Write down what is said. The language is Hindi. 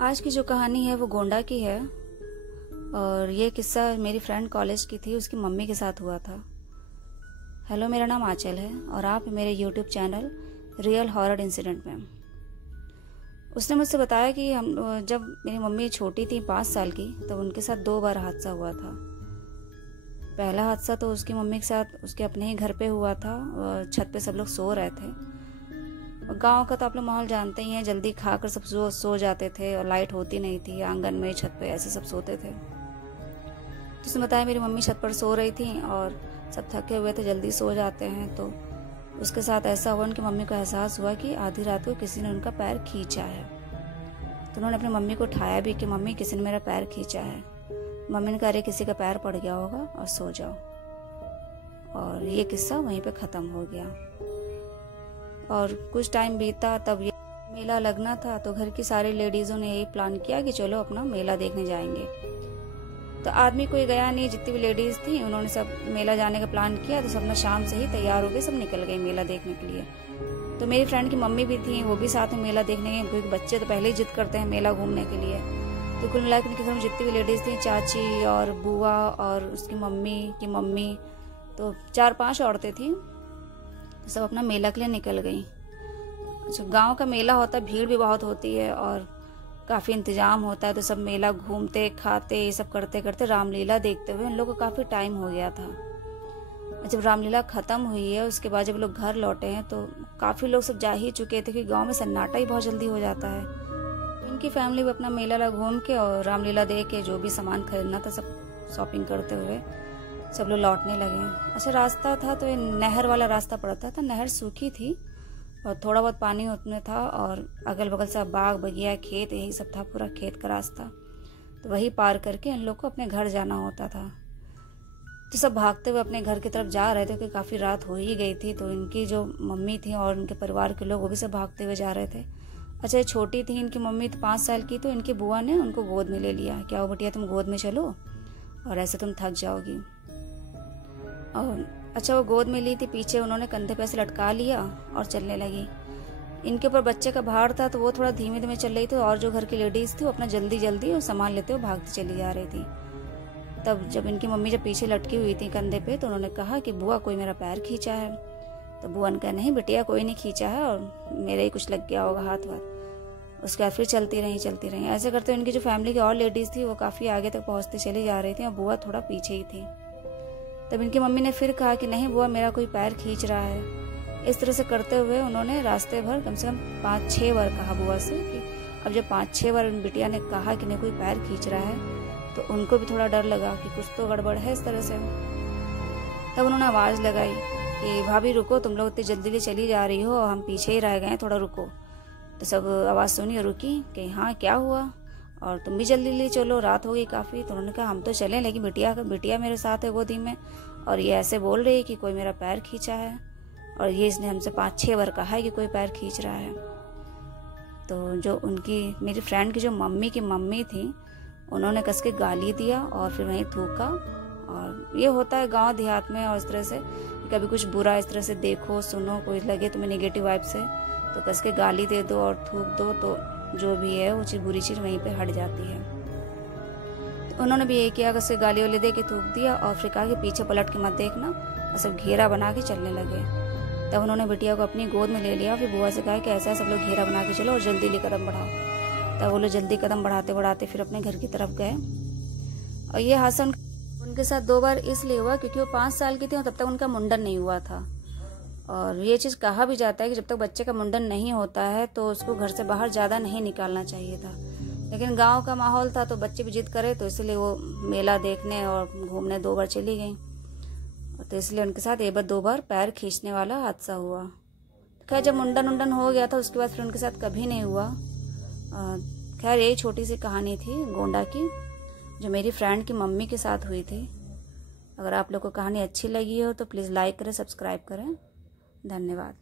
आज की जो कहानी है वो गोंडा की है और ये किस्सा मेरी फ्रेंड कॉलेज की थी, उसकी मम्मी के साथ हुआ था। हेलो, मेरा नाम आंचल है और आप मेरे YouTube channel real horror incident में। उसने मुझसे बताया कि हम जब मेरी मम्मी छोटी थी 5 साल की, तब उनके साथ 2 बार हादसा हुआ था। पहला हादसा तो उसकी मम्मी के साथ उसके अपने ही घर पे हुआ था। छत पे सब लोग सो रहे थे। गांव का तो आप लोग माहौल जानते ही हैं, जल्दी खाकर सब सो जाते थे और लाइट होती नहीं थी, आंगन में छत पे ऐसे सब सोते थे। तो उसने बताया मेरी मम्मी छत पर सो रही थी और सब थके हुए थे, जल्दी सो जाते हैं। तो उसके साथ ऐसा हुआ, उनकी मम्मी को एहसास हुआ कि आधी रात को किसी ने उनका पैर खींचा है। तो उन्होंने अपनी मम्मी को उठाया भी कि मम्मी, किसी ने मेरा पैर खींचा है। मम्मी ने कहा, अरे किसी का पैर पड़ गया होगा और सो जाओ। और ये किस्सा वहीं पे ख़त्म हो गया। और कुछ टाइम बीता, तब ये मेला लगना था, तो घर की सारी लेडीज़ों ने यही प्लान किया कि चलो अपना मेला देखने जाएंगे। तो आदमी कोई गया नहीं, जितनी भी लेडीज़ थी उन्होंने सब मेला जाने का प्लान किया। तो सब ना शाम से ही तैयार हो गए, सब निकल गए मेला देखने के लिए। तो मेरी फ्रेंड की मम्मी भी थी, वो भी साथ में मेला देखने गई, क्योंकि बच्चे तो पहले ही जिद करते हैं मेला घूमने के लिए। तो कुल मिलाकर उनके घर में जितनी भी लेडीज़ थी, चाची और बुआ और उसकी मम्मी की मम्मी, तो 4-5 औरतें थी, सब अपना मेला के लिए निकल गई। अच्छा, गांव का मेला होता है, भीड़ भी बहुत होती है और काफ़ी इंतजाम होता है। तो सब मेला घूमते खाते ये सब करते करते रामलीला देखते हुए उन लोगों को काफ़ी टाइम हो गया था। जब रामलीला ख़त्म हुई है, उसके बाद जब लोग घर लौटे हैं तो काफ़ी लोग सब जा ही चुके थे, क्योंकि गाँव में सन्नाटा ही बहुत जल्दी हो जाता है। तो इनकी फैमिली भी अपना मेला घूम के और रामलीला देख के जो भी सामान खरीदना था सब शॉपिंग करते हुए सब लोग लौटने लगे। अच्छा, रास्ता था तो ये नहर वाला रास्ता पड़ता था। नहर सूखी थी और थोड़ा बहुत पानी उसमें था और अगल बगल सब बाग बगिया खेत यही सब था, पूरा खेत का रास्ता। तो वही पार करके इन लोग को अपने घर जाना होता था। तो सब भागते हुए अपने घर की तरफ जा रहे थे, क्योंकि काफ़ी रात हो ही गई थी। तो इनकी जो मम्मी थी और उनके परिवार के लोग वो भी सब भागते हुए जा रहे थे। अच्छा, छोटी थी इनकी मम्मी, तो 5 साल की, तो इनकी बुआ ने उनको गोद में ले लिया। क्या हो बेटिया, तुम गोद में चलो और ऐसे तुम थक जाओगी। और अच्छा, वो गोद में ली थी, पीछे उन्होंने कंधे पे ऐसे लटका लिया और चलने लगी। इनके ऊपर बच्चे का भार था, तो वो थोड़ा धीमे धीमे चल रही थी और जो घर की लेडीज़ थी वो अपना जल्दी जल्दी और सामान लेते हुए भागती चली जा रही थी। तब जब इनकी मम्मी जब पीछे लटकी हुई थी कंधे पे, तो उन्होंने कहा कि बुआ, कोई मेरा पैर खींचा है। तो बुआ ने कहा, नहीं बिटिया, कोई नहीं खींचा है और मेरे ही कुछ लग गया होगा हाथ वाथ। उसके बाद फिर चलती रही। ऐसे करते इनकी जो फैमिली की और लेडीज़ थी वो काफ़ी आगे तक पहुँचती चली जा रही थी और बुआ थोड़ा पीछे ही थी। तब इनकी मम्मी ने फिर कहा कि नहीं बुआ, मेरा कोई पैर खींच रहा है। इस तरह से करते हुए उन्होंने रास्ते भर कम से कम 5-6 बार कहा बुआ से कि अब जब 5-6 बार बिटिया ने कहा कि नहीं कोई पैर खींच रहा है, तो उनको भी थोड़ा डर लगा कि कुछ तो गड़बड़ है इस तरह से। तब उन्होंने आवाज़ लगाई कि भाभी रुको, तुम लोग इतनी जल्दी चली जा रही हो, हम पीछे ही रह गए, थोड़ा रुको। तो सब आवाज़ सुनी और रुकी कि हाँ क्या हुआ, और तुम भी जल्दी चलो, रात हो गई काफ़ी। तो उन्होंने कहा, हम तो चलें, लेकिन बिटिया मेरे साथ है गोदी में और ये ऐसे बोल रही है कि कोई मेरा पैर खींचा है, और ये इसने हमसे 5-6 बार कहा है कि कोई पैर खींच रहा है। तो जो उनकी मेरी फ्रेंड की जो मम्मी की मम्मी थी, उन्होंने कस के गाली दिया और फिर वहीं थूका। और ये होता है गांव देहात में, और इस तरह से कभी कुछ बुरा इस तरह से देखो सुनो, कोई लगे तुम्हें नेगेटिव वाइब से, तो कस के गाली दे दो और थूक दो, तो जो भी है वो चीज़ बुरी चीज़ वहीं पे हट जाती है। तो उन्होंने भी यही किया, कस के गाली वाली दे के थूक दिया और फिर कहा कि पीछे पलट के मत देखना, और सब घेरा बना के चलने लगे। तब उन्होंने बिटिया को अपनी गोद में ले लिया, फिर बुआ से कहा कि ऐसा सब लोग घेरा बना के चलो और जल्दी कदम बढ़ाओ। तब वो लोग जल्दी कदम बढ़ाते बढ़ाते फिर अपने घर की तरफ गए। और ये हादसा उनके साथ 2 बार इसलिए हुआ क्योंकि वो 5 साल की थी और तब तक उनका मुंडन नहीं हुआ था। और ये चीज़ कहा भी जाता है कि जब तक बच्चे का मुंडन नहीं होता है तो उसको घर से बाहर ज़्यादा नहीं निकालना चाहिए था। लेकिन गांव का माहौल था तो बच्चे भी जिद करे, तो इसलिए वो मेला देखने और घूमने 2 बार चली गई। तो इसलिए उनके साथ एक बार 2 बार पैर खींचने वाला हादसा हुआ। खैर, जब मुंडन हो गया था उसके बाद फिर उनके साथ कभी नहीं हुआ। खैर, यही छोटी सी कहानी थी गोंडा की, जो मेरी फ्रेंड की मम्मी के साथ हुई थी। अगर आप लोग को कहानी अच्छी लगी हो तो प्लीज़ लाइक करें, सब्सक्राइब करें। धन्यवाद।